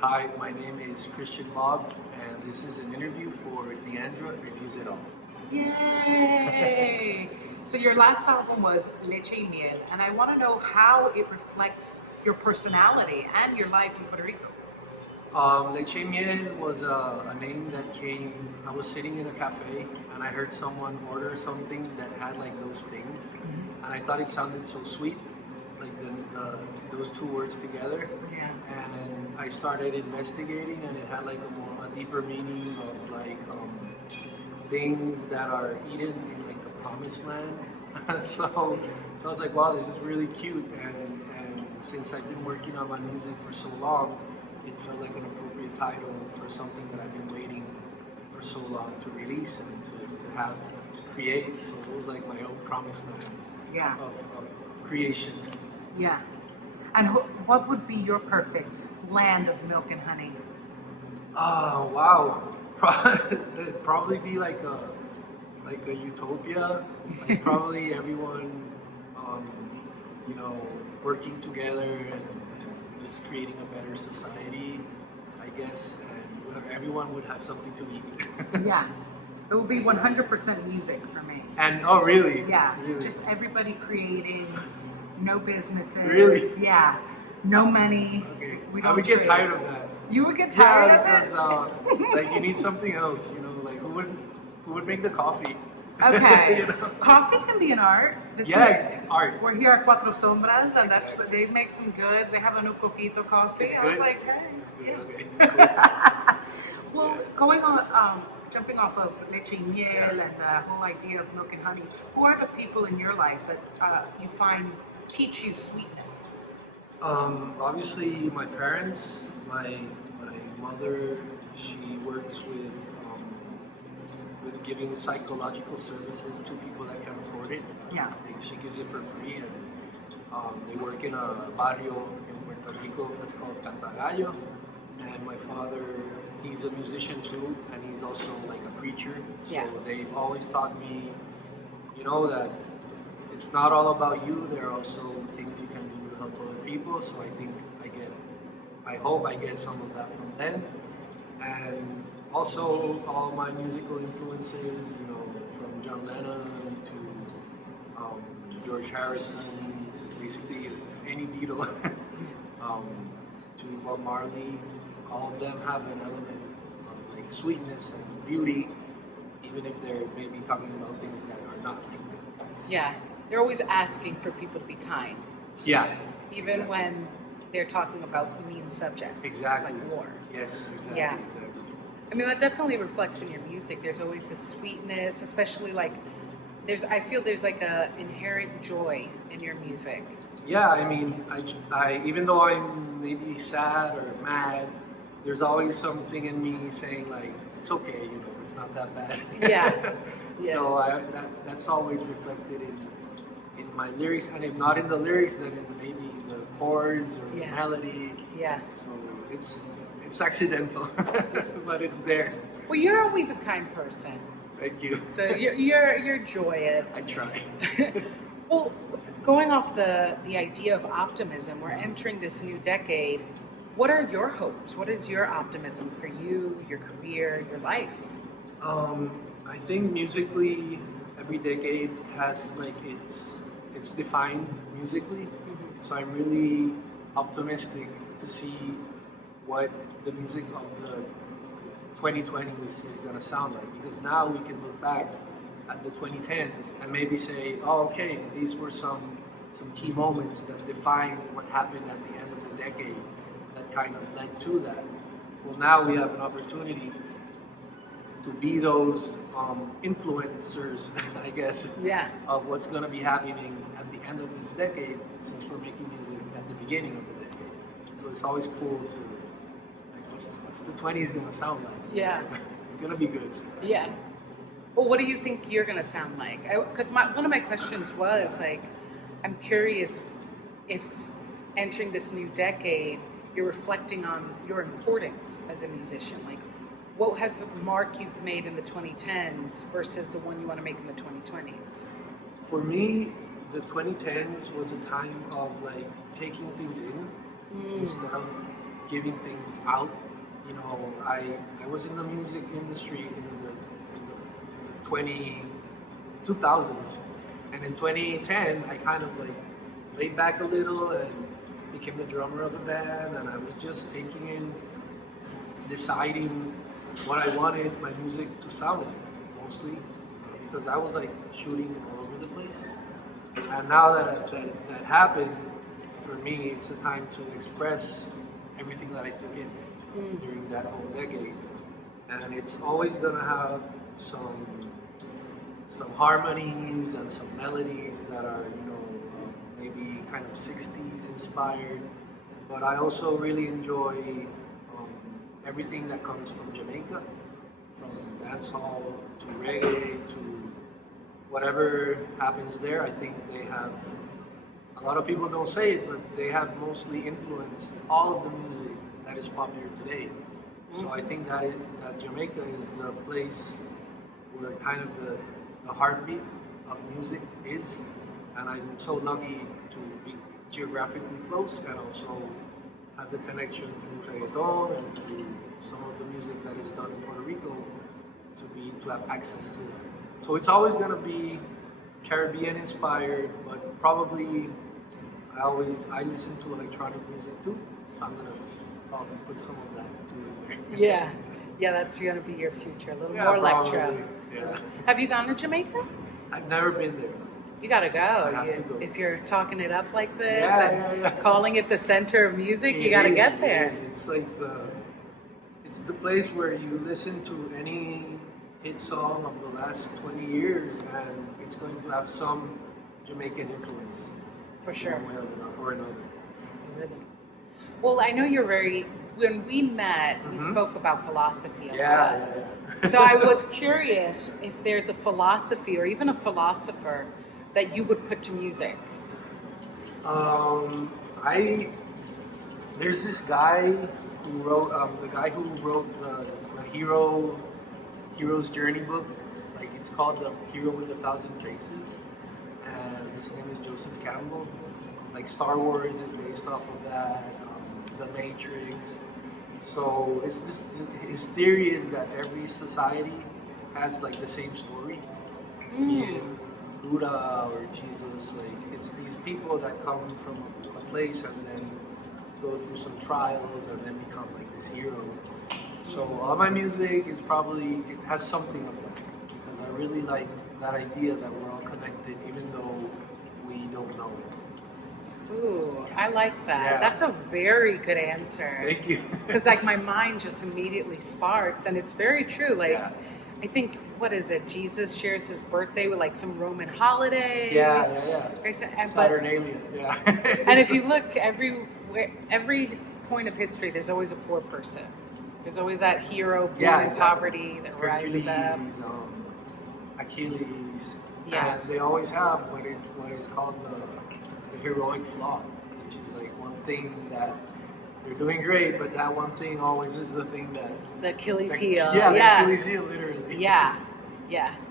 Hi, my name is Kristian Bob, and this is an interview for Diandra Reviews It All. Yay! So your last album was Leche y Miel, and I want to know how it reflects your personality and your life in Puerto Rico. Leche Miel was a name that came. I was sitting in a cafe and I heard someone order something that had like those things, and I thought it sounded so sweet, like those two words together. Yeah. And I started investigating, and it had like a deeper meaning of like things that are eaten in like the promised land. so, I was like, wow, this is really cute. And since I've been working on my music for so long, it felt like an appropriate title for something that I've been waiting for so long to release and to create. So it was like my own promised land Yeah. of creation. Yeah. And what would be your perfect land of milk and honey? Oh wow! It'd probably be like a utopia. Like probably everyone, um, working together and just creating a better society, I guess, and where everyone would have something to eat. Yeah. It would be 100% music for me. And oh really? Yeah. Really? Just everybody creating, no businesses. Really? Yeah. No money. Okay. We I don't would get trade. tired of that. You would get tired Yeah, of it? because like you need something else. Like who would make the coffee? Okay. You know? Coffee can be an art. This Yes, is, art. We're here at Cuatro Sombras, and that's what they make some good. They have a no coquito coffee. It's I was good? like, hey. Yeah. Okay, cool. Well, going on, jumping off of leche y miel and the whole idea of milk and honey, who are the people in your life that you find teach you sweetness? Obviously, my parents, my mother, she works with giving psychological services to people that can afford it. Yeah. Like, she gives it for free, and they work in a barrio in Puerto Rico that's called Cantagallo. And my father, he's a musician too, and he's also like a preacher. So Yeah. they've always taught me, that it's not all about you. There are also things you can do to help other people. So I hope I get some of that from them. And also all my musical influences, from John Lennon to George Harrison, basically any Beatle, to Bob Marley. All of them have an element of like sweetness and beauty, even if they're maybe talking about things that are not like that. Yeah. They're always asking for people to be kind, Yeah. even exactly. when they're talking about mean subjects. Exactly. Like war. Yes, exactly. Yeah. Exactly. I mean, that definitely reflects in your music. There's always this sweetness, especially like I feel there's like a inherent joy in your music. Yeah, I mean, I even though I'm maybe sad or mad, there's always something in me saying like, it's okay, it's not that bad. Yeah. Yeah. So that's always reflected in my lyrics, and if not in the lyrics, then in maybe the chords or the Yeah. melody. Yeah. So it's accidental, but it's there. Well, you're always a kind person. Thank you. So you're joyous. I try. Well, going off the idea of optimism, we're entering this new decade. What are your hopes? What is your optimism for you, your career, your life? I think musically, every decade has like it's defined musically. So I'm really optimistic to see what the music of the 2020s is going to sound like, because now we can look back at the 2010s and maybe say, oh, okay, these were some key moments that define what happened at the end of the decade that kind of led to that. Well, now we have an opportunity to be those influencers, I guess, Yeah. of what's going to be happening at the end of this decade, since we're making music at the beginning of the decade. So it's always cool to, like, what's the 20s going to sound like? Yeah. It's going to be good. Yeah. Well, what do you think you're going to sound like? Because one of my questions was, like, I'm curious if entering this new decade, you're reflecting on your importance as a musician. Like, what has the mark you've made in the 2010s versus the one you want to make in the 2020s? For me, the 2010s was a time of like taking things in instead of giving things out. You know, I was in the music industry in the 2000s, and in 2010 I kind of like laid back a little and became the drummer of a band, and I was just taking in, deciding what I wanted my music to sound like, mostly because I was like shooting all over the place. And now that happened, for me, it's a time to express everything that I took in during that whole decade. And it's always gonna have some harmonies and some melodies that are, you know, maybe kind of 60s inspired. But I also really enjoy everything that comes from Jamaica, from dancehall to reggae to whatever happens there. I think they have, a lot of people don't say it, but they have mostly influenced all of the music that is popular today. So I think that Jamaica is the place where kind of the heartbeat of music is, and I'm so lucky to be geographically close and also have the connection through reggaeton and through some of the music that is done in Puerto Rico to have access to it. So it's always going to be Caribbean inspired, but probably I listen to electronic music too, so I'm going to probably put some of that too in there. Yeah, that's going to be your future, a little Yeah, more probably, electro. yeah. Have you gone to Jamaica? I've never been there. You gotta go. I have to go. If you're talking it up like this Yeah. calling it the center of music, you It gotta is, get it there. is. It's like it's the place where you listen to any hit song of the last 20 years and it's going to have some Jamaican influence. For sure. One way or another. Rhythm. Well, I know you're when we met, we spoke about philosophy a lot. Yeah. So I was curious if there's a philosophy or even a philosopher that you would put to music. There's this guy who wrote the hero's journey book. Like, it's called The Hero with a Thousand Faces, and his name is Joseph Campbell. Like, Star Wars is based off of that, The Matrix. So his theory is that every society has like the same story. In Buddha or Jesus, like it's these people that come from a place and then go through some trials and then become like this hero. So all my music is it has something of that, because I really like that idea that we're all connected even though we don't know it. Ooh, I like that. Yeah. That's a very good answer. Thank you. Because like my mind just immediately sparks, and it's very true. Like, Yeah. I think, what is it? Jesus shares his birthday with like some Roman holiday. Yeah. And, Saturnalia. Yeah. and if you look every point of history, there's always a poor person. There's always that hero born in poverty that rises up. Achilles. Yeah. And they always have what is called the heroic flaw, which is like one thing that they're doing great, but that one thing always is the thing that the Achilles heel. Yeah, the Achilles heel, literally. Yeah.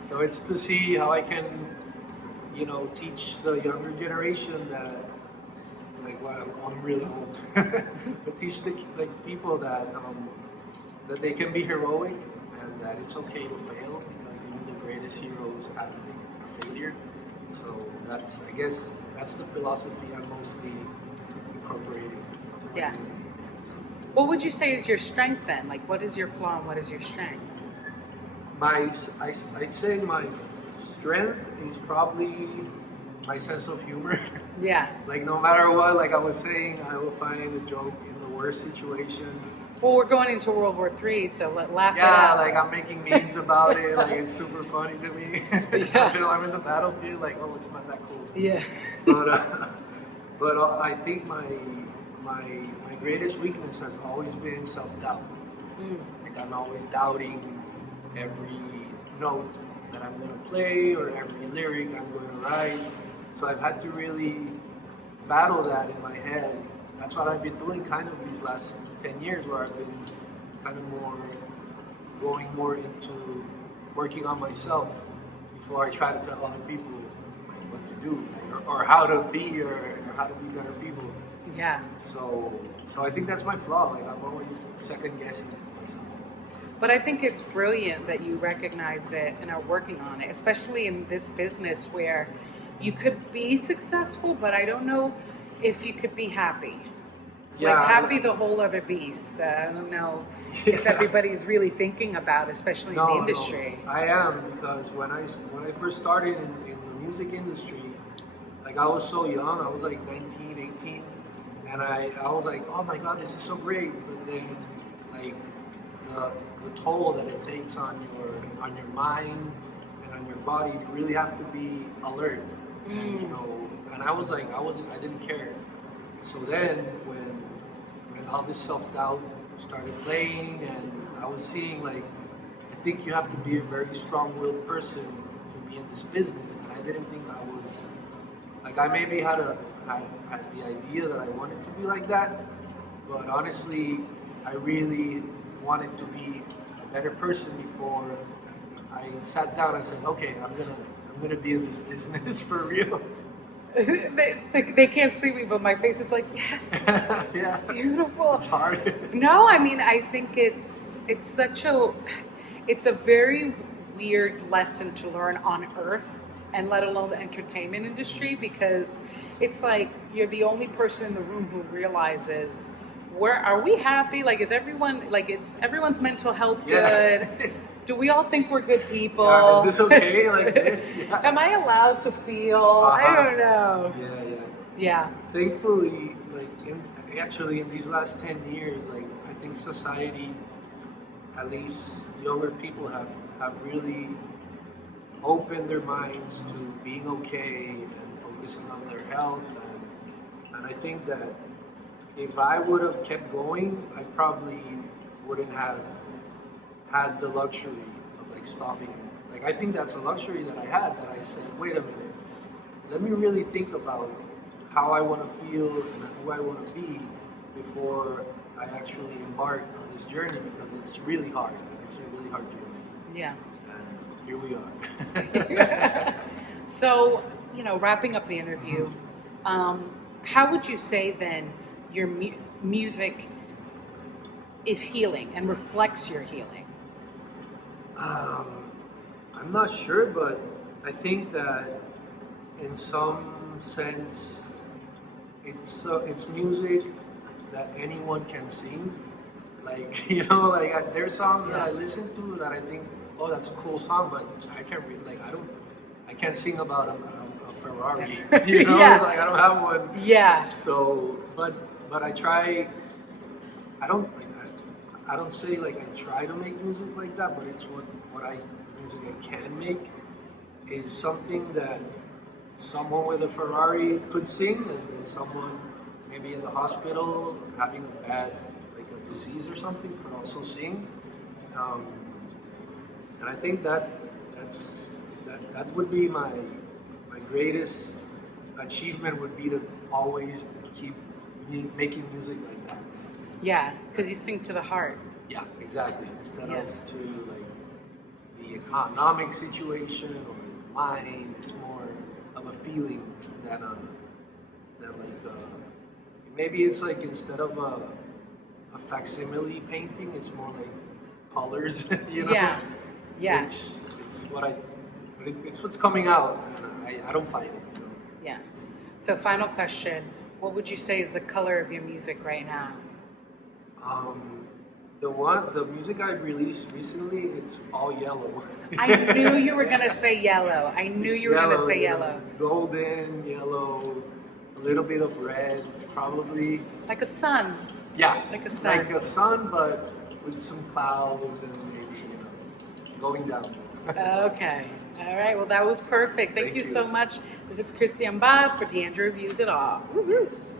So it's to see how I can, teach the younger generation that, like, well, I'm really old, but teach the people that that they can be heroic and that it's okay to fail, because even the greatest heroes have a failure. So I guess that's the philosophy I'm mostly incorporating. Yeah. What would you say is your strength then? Like, what is your flaw and what is your strength? I'd say my strength is probably my sense of humor. Yeah. Like, no matter what, like I was saying, I will find a joke in the worst situation. Well, we're going into World War III, so laugh it Yeah, out. like I'm making memes about it. Like, it's super funny to me. Yeah. Until I'm in the battlefield, like, oh, it's not that cool. Yeah. But I think my greatest weakness has always been self-doubt. Like, I'm always doubting every note that I'm going to play or every lyric I'm going to write. So I've had to really battle that in my head. That's what I've been doing kind of these last 10 years, where I've been kind of going more into working on myself before I try to tell other people like what to do, or how to be, or how to be better people. Yeah. So I think that's my flaw. Like I'm always second guessing myself. But I think it's brilliant that you recognize it and are working on it, especially in this business where you could be successful, but I don't know if you could be happy. Yeah, Like happy the whole other beast. I don't know if everybody's really thinking about, especially in the industry. No, I am, because when I first started in the music industry, like I was so young. I was like 19, 18, and I was like, oh my god, this is so great. But then like the toll that it takes on your mind and on your body, you really have to be alert. And, you know, and I was like, I didn't care. So then when all this self-doubt started playing, and I was seeing like, I think you have to be a very strong-willed person to be in this business, and I didn't think I was, like I maybe had the idea that I wanted to be like that, but honestly, I really wanted to be a better person before I sat down and said, okay, I'm gonna be in this business for real. They can't see me, but my face is like, yes, Yeah. it's beautiful. It's hard. No, I mean, I think it's a very weird lesson to learn on Earth, and let alone the entertainment industry, because it's like you're the only person in the room who realizes, where are we happy? Like, is everyone's mental health good? Yeah. Do we all think we're good people? Yeah, is this okay like this? Yeah. Am I allowed to feel? I don't know. Yeah. Yeah. Thankfully, like actually in these last 10 years, like I think society, at least younger people, have really opened their minds to being okay and focusing on their health, and I think that if I would have kept going, I probably wouldn't have had the luxury of like stopping. Like I think that's a luxury that I had, that I said, wait a minute, let me really think about how I want to feel and who I want to be before I actually embark on this journey, because it's really hard. It's a really hard journey. Yeah. And here we are. So, wrapping up the interview, how would you say then your music is healing and reflects your healing? I'm not sure, but I think that in some sense, it's music that anyone can sing. Like like there's songs that I listen to that I think, oh, that's a cool song, but I can't really I can't sing about a Ferrari. Yeah. Like I don't have one. Yeah. So, but I try. I don't say like I try to make music like that, but it's what music I can make is something that someone with a Ferrari could sing, and then someone maybe in the hospital having a bad, like a disease or something, could also sing. And I think that would be my greatest achievement, would be to always keep making music like that. Yeah, because you sing to the heart. Yeah, exactly. Instead of to like the economic situation or mind, it's more of a feeling that maybe it's like, instead of a facsimile painting, it's more like colors. Yeah. Which it's what's coming out, and I don't fight it. Yeah. So, final question: what would you say is the color of your music right now? The music I released recently, it's all yellow. I knew you were gonna say yellow. I knew you were gonna say yellow. It's golden, yellow, a little bit of red, probably. Like a sun. Yeah. Like a sun. Like a sun, but with some clouds and maybe going down. Okay. All right. Well, that was perfect. Thank you so much. This is Kristian Bob for Diandra Reviews It All. Yes.